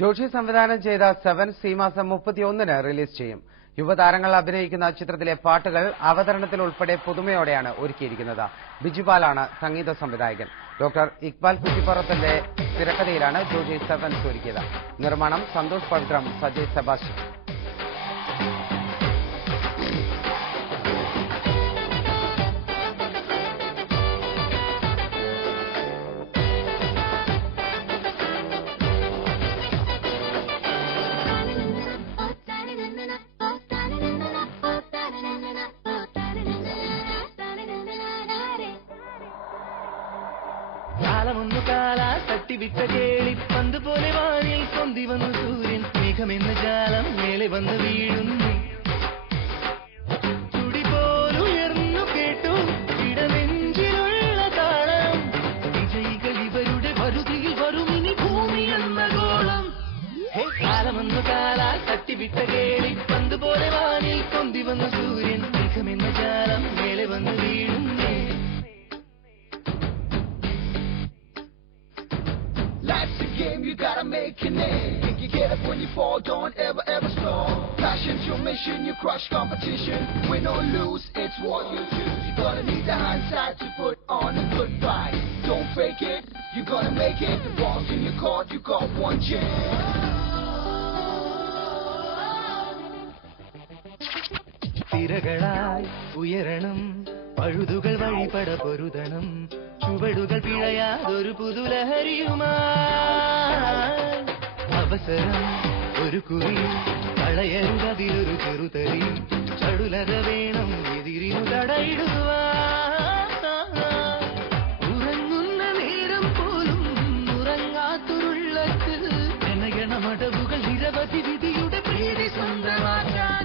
ജോഷി സംവിധാനം ചെയ്ത 7 ഈ മാസം 31-ന് റിലീസ് ചെയ്യും. യുവതാരങ്ങൾ അഭിനയിക്കുന്ന ചിത്രത്തിലെ പാട്ടുകൾ അവതരണത്തിൽ ഉൾപ്പെടെ പുതുമയോടെയാണ് ഒരുക്കിയിരിക്കുന്നത്. ബിജുപാലാണ് സംഗീത സംവിധായകൻ. ഡോക്ടർ ഇക്ബാൽ കുറ്റിപ്പുറത്തിന്റെ തിരക്കഥയിലാണ് ജോഷി 7 ഒരുക്കിയത്. നിർമ്മാണം സന്തോഷ് പവിത്രം, സജയ് സെബാസ്റ്റ്യൻ. കാലമൊന്നു കാലാ തട്ടിവിട്ട കേളി പന്ത് പോലെ വാനിൽ പൊന്തി വന്നു സൂര്യൻ. മേഘമെന്ന ജാലം മേലെ വന്ന് വീഴുന്നു. തുടി പോലുയർന്നു കേട്ടു ഇടനെഞ്ചിലുള്ള താളം. വിജയികൾ ഇവരുടെ വരുതിയിൽ വരുമിനി ഭൂമി എന്ന ഗോളം. കാലമൊന്നു കാലാ തട്ടിവിട്ട കേളി പന്ത് പോലെ വാനിൽ പൊന്തി വന്നു സൂര്യൻ. മേഘമെന്ന ജാലം മേലെ വന്ന് വീഴുന്നു. Life's a game, you gotta make your name. Think you get up when you fall, don't ever stop. Passion's your mission, you crush competition. Win or lose, it's what you choose. You gotta need the hindsight to put on a good fight. Don't fake it, you gotta make it. The ball's in your court, you got one chance. തിരകളായി ഉയരണം, പഴുതുകൾ വഴിപട പൊരുതണം. ചുവടുകൾ പിഴയാതൊരു പുതുലഹരിയുമായി. അവസരം ഒരു കുറി, കളയരുതതിലൊരു ചെറുതറി. ചടുലത വേണം എതിരിനു തടയിടുവാൻ. ഉറങ്ങുന്ന നേരം പോലും ഉറങ്ങാത്തുള്ളത്ത് ജനഗണമടവുകൾ നിരവധി വിധിയുടെ പേര് സ്വന്തമാക്കാൻ.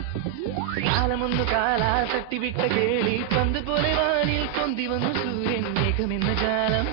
കാലമൊന്നു കാലാ തട്ടിവിട്ട കേളി പന്ത് പോലെ വാനിൽ പൊന്തി വന്നു സൂര്യൻ. മേഘമെന്ന ജാലം